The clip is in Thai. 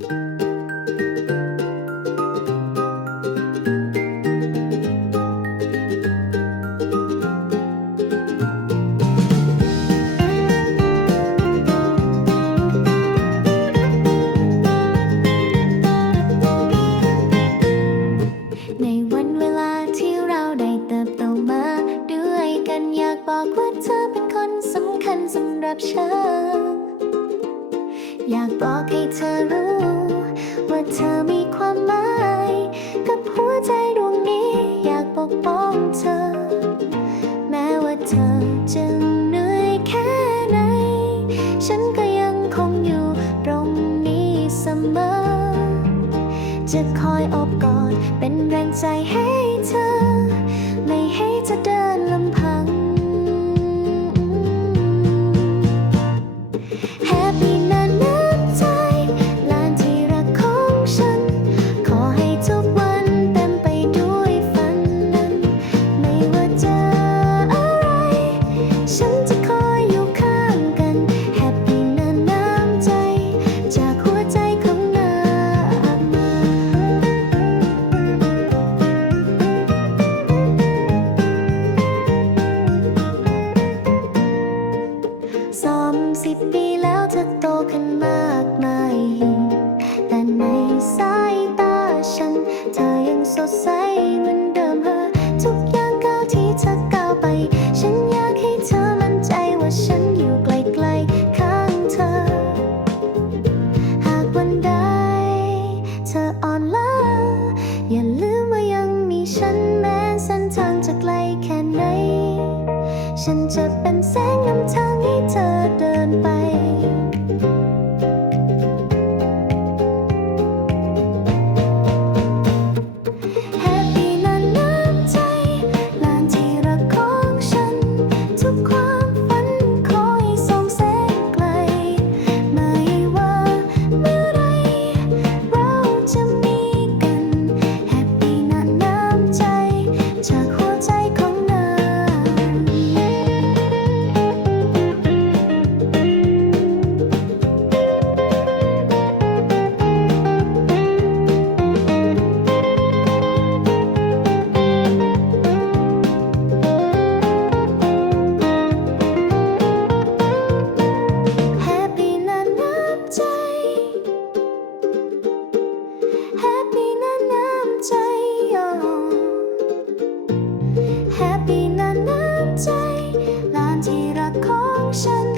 ในวันเวลาที่เราได้เติบโตมาด้วยกันอยากบอกว่าเธอเป็นคนสำคัญสำหรับฉัน อยากบอกให้เธอรู้ เธอมีความหมายกับหัวใจดวงนี้ อยากปกป้องเธอ แม้ว่าเธอจะเหนื่อยแค่ไหน ฉันก็ยังคงอยู่ตรงนี้เสมอ จะคอยอบกอดเป็นแรงใจให้เธอ ไม่ให้เธอเดินลำพัง ใสเหมือนเดิมเธอทุกอย่างก้าวที่เธอก้าวไป ฉันอยากให้เธอมั่นใจว่าฉันอยู่ใกล้ๆข้างเธอ หากวันใด เธออ่อนล้าอย่าลืมว่ายังมีฉันแม้เส้นทางจะไกลแค่ไหน ฉันจะเป็นแสงนำทางให้เธอเดินไป 空山。